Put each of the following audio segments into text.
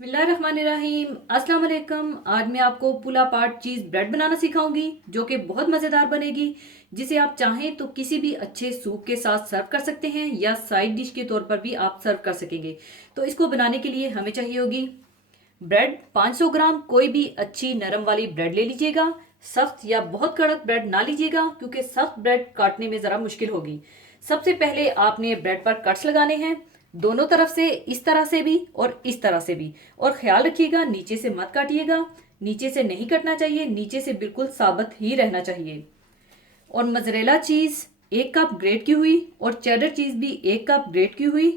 बिस्मिल्लाहिर्रहमानिर्रहीम। अस्सलाम वालेकुम। आज मैं आपको पुला पाट चीज़ ब्रेड बनाना सिखाऊंगी जो कि बहुत मज़ेदार बनेगी, जिसे आप चाहें तो किसी भी अच्छे सूप के साथ सर्व कर सकते हैं या साइड डिश के तौर पर भी आप सर्व कर सकेंगे। तो इसको बनाने के लिए हमें चाहिए होगी ब्रेड 500 ग्राम। कोई भी अच्छी नरम वाली ब्रेड ले लीजिएगा। सख्त या बहुत कड़क ब्रेड ना लीजिएगा क्योंकि सख्त ब्रेड काटने में ज़रा मुश्किल होगी। सबसे पहले आपने ब्रेड पर कट्स लगाने हैं, दोनों तरफ से, इस तरह से भी और इस तरह से भी। और ख्याल रखिएगा नीचे से मत काटिएगा, नीचे से नहीं कटना चाहिए, नीचे से बिल्कुल साबित ही रहना चाहिए। और मोज़रेला चीज़ 1 कप ग्रेट की हुई और चेडर चीज़ भी 1 कप ग्रेट की हुई।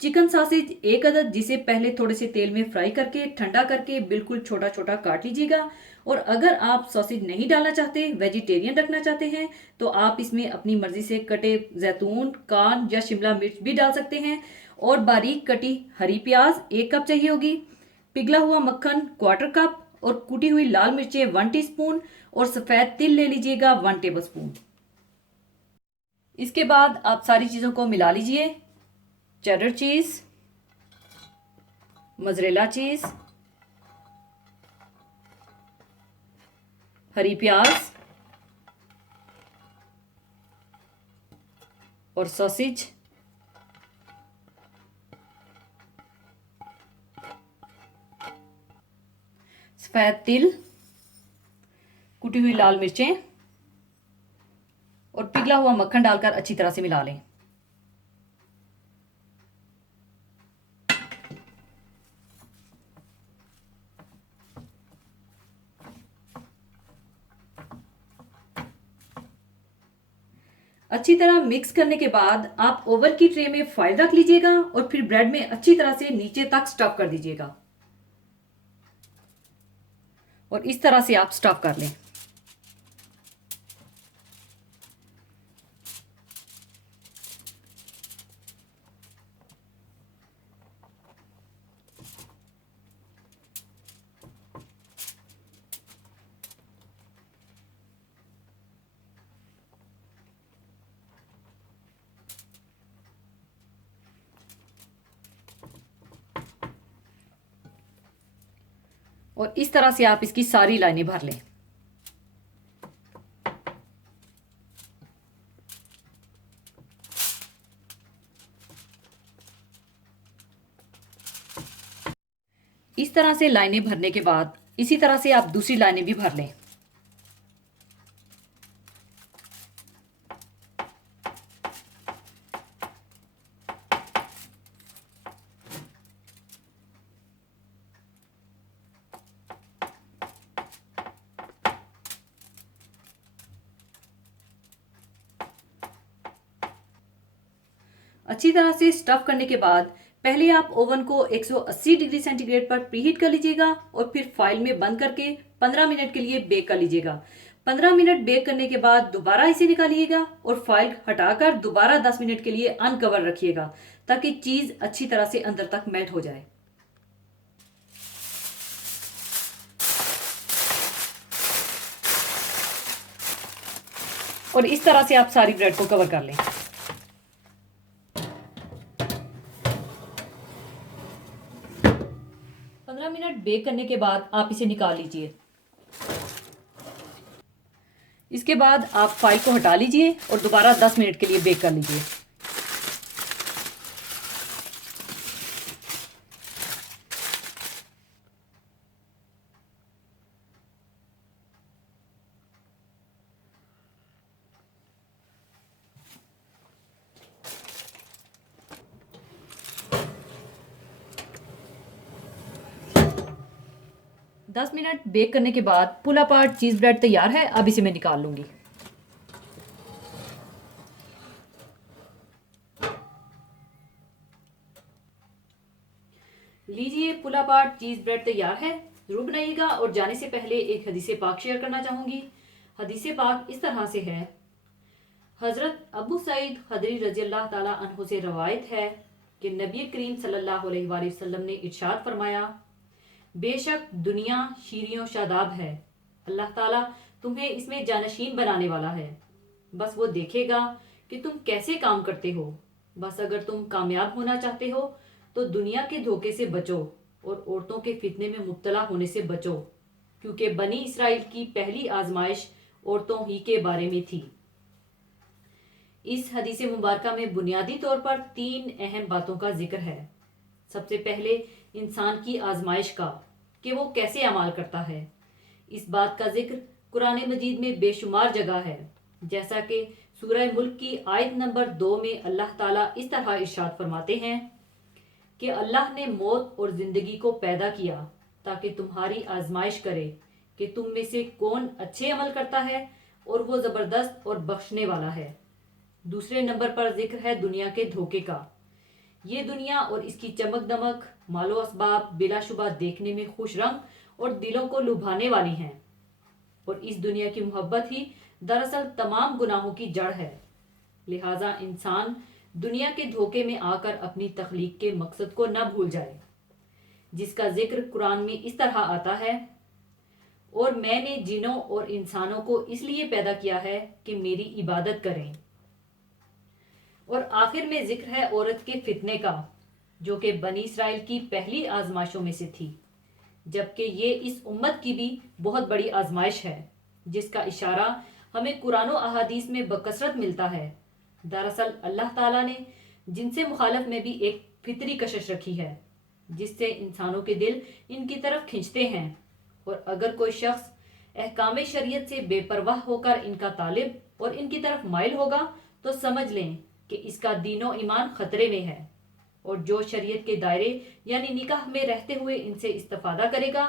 चिकन सॉसेज 1 अदद, जिसे पहले थोड़े से तेल में फ्राई करके ठंडा करके बिल्कुल छोटा छोटा काट लीजिएगा। और अगर आप सॉसेज नहीं डालना चाहते, वेजिटेरियन रखना चाहते हैं, तो आप इसमें अपनी मर्जी से कटे जैतून, कान या शिमला मिर्च भी डाल सकते हैं। और बारीक कटी हरी प्याज 1 कप चाहिए होगी। पिघला हुआ मक्खन 1/4 कप और कुटी हुई लाल मिर्चें 1 टीस्पून और सफ़ेद तिल ले लीजिएगा 1 टेबलस्पून। इसके बाद आप सारी चीज़ों को मिला लीजिए। चेडर चीज़, मोज़रेला चीज़, हरी प्याज और सॉसेज। सफ़ेद तिल, कुटी हुई लाल मिर्चें और पिघला हुआ मक्खन डालकर अच्छी तरह से मिला लें। अच्छी तरह मिक्स करने के बाद आप ओवन की ट्रे में फॉइल रख लीजिएगा और फिर ब्रेड में अच्छी तरह से नीचे तक स्टफ कर दीजिएगा। और इस तरह से आप स्टफ कर लें। और इस तरह से आप इसकी सारी लाइनें भर लें। इस तरह से लाइनें भरने के बाद इसी तरह से आप दूसरी लाइनें भी भर लें। अच्छी तरह से स्टफ करने के बाद पहले आप ओवन को 180 डिग्री सेंटीग्रेड पर प्रीहीट कर लीजिएगा और फिर फाइल में बंद करके 15 मिनट के लिए बेक कर लीजिएगा। 15 मिनट बेक करने के बाद दोबारा इसे निकालिएगा और फाइल हटाकर दोबारा 10 मिनट के लिए अनकवर रखिएगा ताकि चीज़ अच्छी तरह से अंदर तक मेल्ट हो जाए। और इस तरह से आप सारी ब्रेड को कवर कर लें। 15 मिनट बेक करने के बाद आप इसे निकाल लीजिए। इसके बाद आप फाइल को हटा लीजिए और दोबारा 10 मिनट के लिए बेक कर लीजिए। दस मिनट बेक करने के बाद पुल अपार्ट चीज़ ब्रेड तैयार है। अब इसे मैं निकाल लूँगी। लीजिए, पुल अपार्ट चीज़ ब्रेड तैयार है। ज़रूर बनाइएगा। और जाने से पहले एक हदीस पाक शेयर करना चाहूँगी। हदीस पाक इस तरह से है। हज़रत अबू सईद खदरी रज़ी अल्लाह ताला अन्हु से रवायत है कि नबी करीम सल्लल्लाहु अलैहि वसल्लम ने इरशाद फरमाया, बेशक दुनिया शीरियों शादाब है, अल्लाह ताला तुम्हें इसमें जानशीन बनाने वाला है। बस वो देखेगा कि तुम कैसे काम करते हो। बस अगर तुम कामयाब होना चाहते हो तो दुनिया के धोखे से बचो और औरतों के फितने में मुब्तला होने से बचो, क्योंकि बनी इसराइल की पहली आजमाइश औरतों ही के बारे में थी। इस हदीस मुबारका में बुनियादी तौर पर 3 अहम बातों का जिक्र है। सबसे पहले इंसान की आजमाइश का, कि वो कैसे अमाल करता है। इस बात का जिक्र कुरान मजीद में बेशुमार जगह है, जैसा कि सूरह मुल्क की आयत नंबर 2 में अल्लाह ताला इस तरह इरशाद फरमाते हैं कि अल्लाह ने मौत और जिंदगी को पैदा किया ताकि तुम्हारी आजमाइश करे कि तुम में से कौन अच्छे अमल करता है, और वो ज़बरदस्त और बख्शने वाला है। दूसरे नंबर पर जिक्र है दुनिया के धोखे का। ये दुनिया और इसकी चमक दमक, मालो असबाब बिलाशुबा देखने में खुश रंग और दिलों को लुभाने वाली हैं, और इस दुनिया की मोहब्बत ही दरअसल तमाम गुनाहों की जड़ है। लिहाजा इंसान दुनिया के धोखे में आकर अपनी तख्लीक के मकसद को न भूल जाए, जिसका जिक्र कुरान में इस तरह आता है, और मैंने जिनों और इंसानों को इसलिए पैदा किया है कि मेरी इबादत करें। और आखिर में जिक्र है औरत के फितने का, जो कि बनी इसराइल की पहली आजमाइशों में से थी, जबकि ये इस उम्मत की भी बहुत बड़ी आजमाइश है, जिसका इशारा हमें कुरान और अहादीस में बकसरत मिलता है। दरअसल अल्लाह ताला ने जिनसे मुखालफ में भी एक फितरी कशिश रखी है, जिससे इंसानों के दिल इनकी तरफ खींचते हैं, और अगर कोई शख्स अहकाम शरीयत से बेपरवाह होकर इनका तालिब और इनकी तरफ माइल होगा तो समझ लें कि इसका दीनो ईमान खतरे में है, और जो शरीयत के दायरे यानी निकाह में रहते हुए इनसे इस्तेफादा करेगा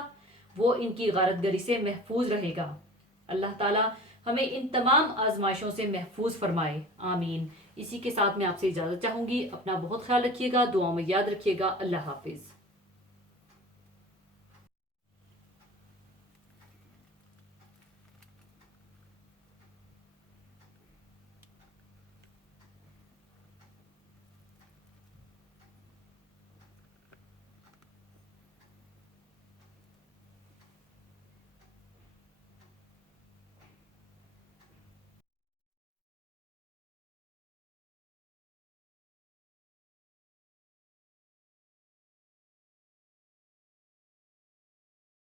वो इनकी गारतगरी से महफूज रहेगा। अल्लाह ताला हमें इन तमाम आजमाइशों से महफूज फरमाए, आमीन। इसी के साथ मैं आपसे इजाज़त चाहूँगी। अपना बहुत ख्याल रखिएगा, दुआ में याद रखिएगा। अल्लाह हाफिज़।